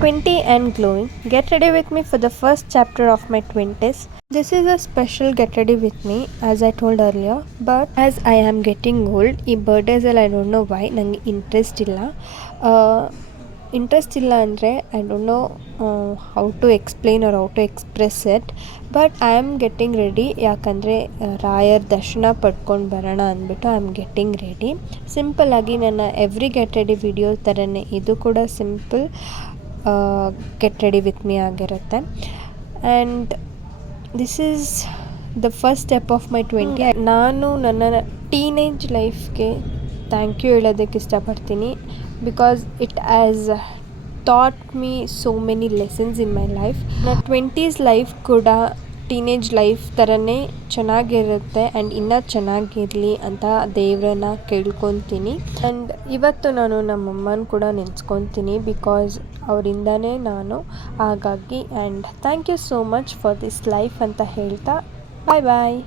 20 and glowing. Get ready with me for the first chapter of my 20s. This is a special get ready with me as I told earlier, but as I am getting old, ಈ ಬರ್ಡೇಸಲ್ಲಿ I don't know why ನನಗೆ interest ಇಲ್ಲ ಅಂದರೆ I don't know how to explain or how to express it, but I am getting ready. ಯಾಕಂದರೆ ರಾಯರ್ ದರ್ಶನ ಪಡ್ಕೊಂಡು ಬರೋಣ ಅಂದ್ಬಿಟ್ಟು ಐ ಆಮ್ ಗೆಟ್ಟಿಂಗ್ ರೆಡಿ. ಸಿಂಪಲ್ಲಾಗಿ ನನ್ನ ಎವ್ರಿ ಗೆಟ್ ರೆಡಿ ವಿಡಿಯೋ ಥರನೇ ಇದು ಕೂಡ simple get ready with me ಆಗಿರುತ್ತೆ. And this is the first step of my 20. ನಾನು ನನ್ನ ಟೀನೇಜ್ ಲೈಫ್ಗೆ ಥ್ಯಾಂಕ್ ಯು ಹೇಳೋದಕ್ಕೆ ಇಷ್ಟಪಡ್ತೀನಿ, because it has taught me so many lessons in my life. ನನ್ನ 20s ಲೈಫ್ ಕೂಡ ಟೀನೇಜ್ ಲೈಫ್ ಥರನೇ ಚೆನ್ನಾಗಿರುತ್ತೆ ಆ್ಯಂಡ್ ಇನ್ನೂ ಚೆನ್ನಾಗಿರಲಿ ಅಂತ ದೇವರನ್ನ ಕೇಳ್ಕೊತೀನಿ. ಆ್ಯಂಡ್ ಇವತ್ತು ನಾನು ನಮ್ಮಮ್ಮನ ಕೂಡ ನೆನೆಸ್ಕೊತೀನಿ, ಬಿಕಾಸ್ ಅವರಿಂದನೇ ನಾನು ಹಾಗಾಗಿ. And thank you so much for this life ಅಂತ ಹೇಳ್ತಾ ಬಾಯ್ ಬಾಯ್.